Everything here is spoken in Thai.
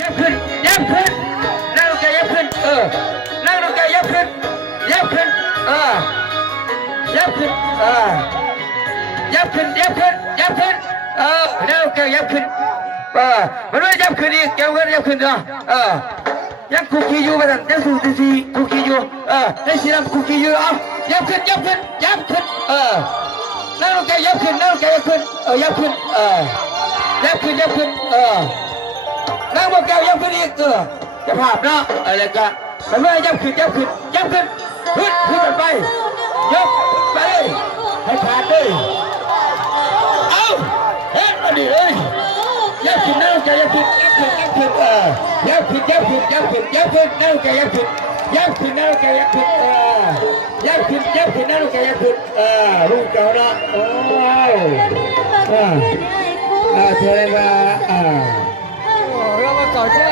ยับขึ้นยับขึ้นนั่งลงแกยับขึ้นนั่งลงแกยับขึ้นยับขึ้นยับขึ้นยับขึ้นยับขึ้นยับขึ้นนั่งลงแกยับขึ้นมันไม่ยับขึ้นอีกยับขึ้นยับขึ้นยังคุกกี้อยู่กันยังสูดซีคุกกี้อยู่ได้สีดำคุกกี้อยู่ยับขึ้นยับขึ้นยับขึ้นนั่งลงแกยับขึ้นนั่งลงแกยับขึ้นยับขึ้นยับขึ้นยับขึ้นนั่งบนแก้วยับขึ้นอีกจะภาพเนาะอะไรกันมันไม่ยับขึ้นยับขึ้นยับขึ้นขึ้นขึ้นไปยับไปเลยให้ขาดเลยเอาเฮ้ยมาดิเลยยับขึ้นนั่งแกยับขึ้นยับขึ้นยับขึ้นยับขึ้นยับขึ้นยับขึ้นยับขึ้นนั่งแกยับขึ้นยับขึ้นนั่งแกยับขึ้นยับขึ้นยับขึ้นนั่งแกยับขึ้นลูกเจ้าเนาะโอ้เธอเลยว่าเรามาก่อนใช่